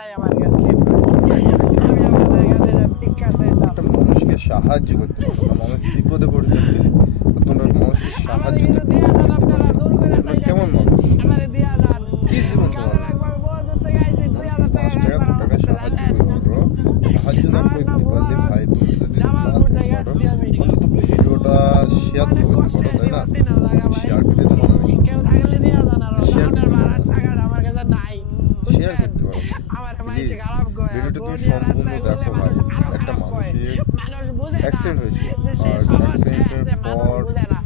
একটাই আমার কাছে আমি আপনাদের কাছে ভিক্ষা চাইলাম একটা মানুষকে সাহায্য করতে পারো না, মানুষ বিপদে পড়ে যাচ্ছে তোমরা মানুষকে সাহায্য কিছু করতে দিয়া যান আপনারা জোর করে চাইতেছেন কেমন মানুষ আমারে দিয়া যান কি জীবন কাজে তোমার লাগবে বহুত দূর থেকে আইছি 2000 টাকা গাড়ি ভাড়া টাকা করতে সাহায্য জানেন করো সাহায্য না করতে পারলে ভাই তুমি যদি জামালপুর থেকে আসছি আমি অন্তত ভিডিওটা শেয়ার অনেক করতে কষ্টে পারো তাই না আছি না জায়গা ভাই শেয়ার করতে তো মনে হয় কেউ থাকলে দিয়া যান আর Share আপনার করতে ভাড়ার টাকাটা আমার কাছে নাই শেয়ার বুঝছেন করতে পারো আমার মাইছে খারাপ কয় ভিডিওটা তুমি বনিয়া সম্পূর্ণ রাস্তায় বললে দেখো ভাই মানুষ আরো একটা খারাপ কয় মানুষ বুঝে না অ্যাক্সিডেন্ট হয়েছে যে সে আর সমস্যা অ্যাক্সিডেন্টের আছে মানুষ পর বুঝে না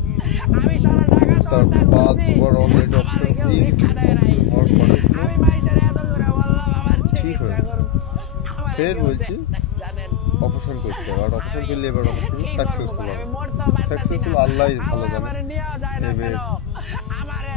আমি সারা ঢাকা তার শহরটা ঘুরছি পাঁচবার অলরেডি আমারে অপারেশন কেউ ভিক্ষা দেয় নাই হওয়ার পরে আমি মাইসের এত করে বললাম আমার ঠিক চিকিৎসা হয়েছে। করুন আমারে ফের কেউ বলছি দেয় নাই, জানেন অপারেশন করতে হবে আর অপারেশন করলে এবার অপারেশন কি করবো সাকসেসফুল ভাই, হবে আমি মরতেও পারতাছি না সাকসেসফুল আল্লাহই ভালো আল্লাহ জানে আমারে নিয়ে যায় না এবার কেন আমারে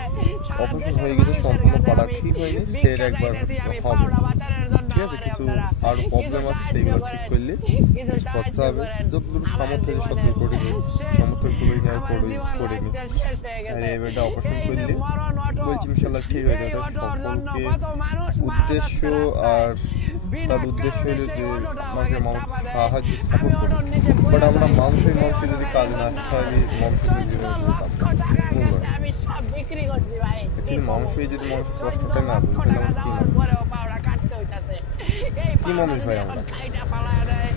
সারা অপারেশন দেশের হয়ে গেছে মানুষের সম্পূর্ণ কাছে পাড়া আমি ঠিক হয়নি ফের ভিক্ষা একবার চাইতেছি আমি হবে পাওনা বাঁচানোর জন্য ঠিক আছে আমারে কিছু আপনারা আর কিছু প্রবলেম আছে সাহায্য সেইগুলো ঠিক করেন করলে কিছু করতে সাহায্য হবে করেন যতদূর আমার সামর্থ্য আছে জীবনের ততদূর করে দিই শেষ সামর্থ্য করে নিয়ে আমার করে জীবন করে নিই লাইফটা শেষ হয়ে আর গেছে এবারটা অপারেশন এই যে করলে মরণ অটো বলছি ইনশাল্লাহ ঠিক হয়ে এই যাবে অটোর জন্য সকলকে কত মানুষ মারা উদ্দেশ্য যাচ্ছে রাস্তায় আর বিনা তার উদ্দেশ্য কারণে হলো সেই যে অটোটা আমাকে আমাকে মানুষ চাপা দেয় সাহায্য আমি সাপোর্ট অটোর করবে নিচে বাট পড়ে আমরা যাই মানুষের এই মানুষের যদি অটো কাজ গাড়ির না জন্য হয় মানুষের 14 লক্ষ টাকা গেছে আমি সব বিক্রি করছি ভাই কি অ্যাকচুয়ালি করবো? মানুষ হয়ে যদি মানুষ 14 কষ্টটা না লক্ষ বুঝে টাকা তাহলে কি যাওয়ার হবে পরেও পাওড়া কাটতে হইতাছে এই কি পাওড়া মানুষ যদি ভাই এখন আমরা খাইটা ফালায় দেয়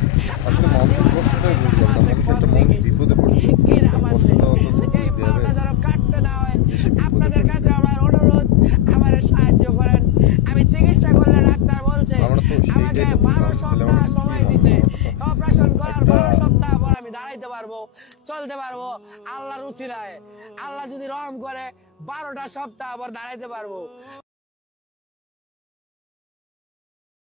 আসলে আমার মানুষের জীবনটার কষ্টটাই কি বুঝতে নাম পারতাম আছে মানুষ কোন একটা মানুষ দিকে? বিপদে পড়ছে কি নাম তার আছে? কষ্টটা অত এই বুঝতে হবে পাওড়া যেন কাটতে না হয় সে বিপদে আপনাদের পড়ছে কাছে আমার অনুরোধ আমার সাহায্য করেন আমি চিকিৎসা করলে ডাক্তার বলছে আমরা তো আমাকে সেইটাই তো 12 বুঝলাম তাহলে সপ্তাহ আমরা কি সময় হবে দিছে আমরা তো অপারেশন করার একটা 12 সপ্তাহ পর আমি দাঁড়াইতে পারবো চলতে পারবো আল্লাহর উসিলায় আল্লাহ যদি রহম করে 12টা সপ্তাহ পর দাঁড়াইতে পারবো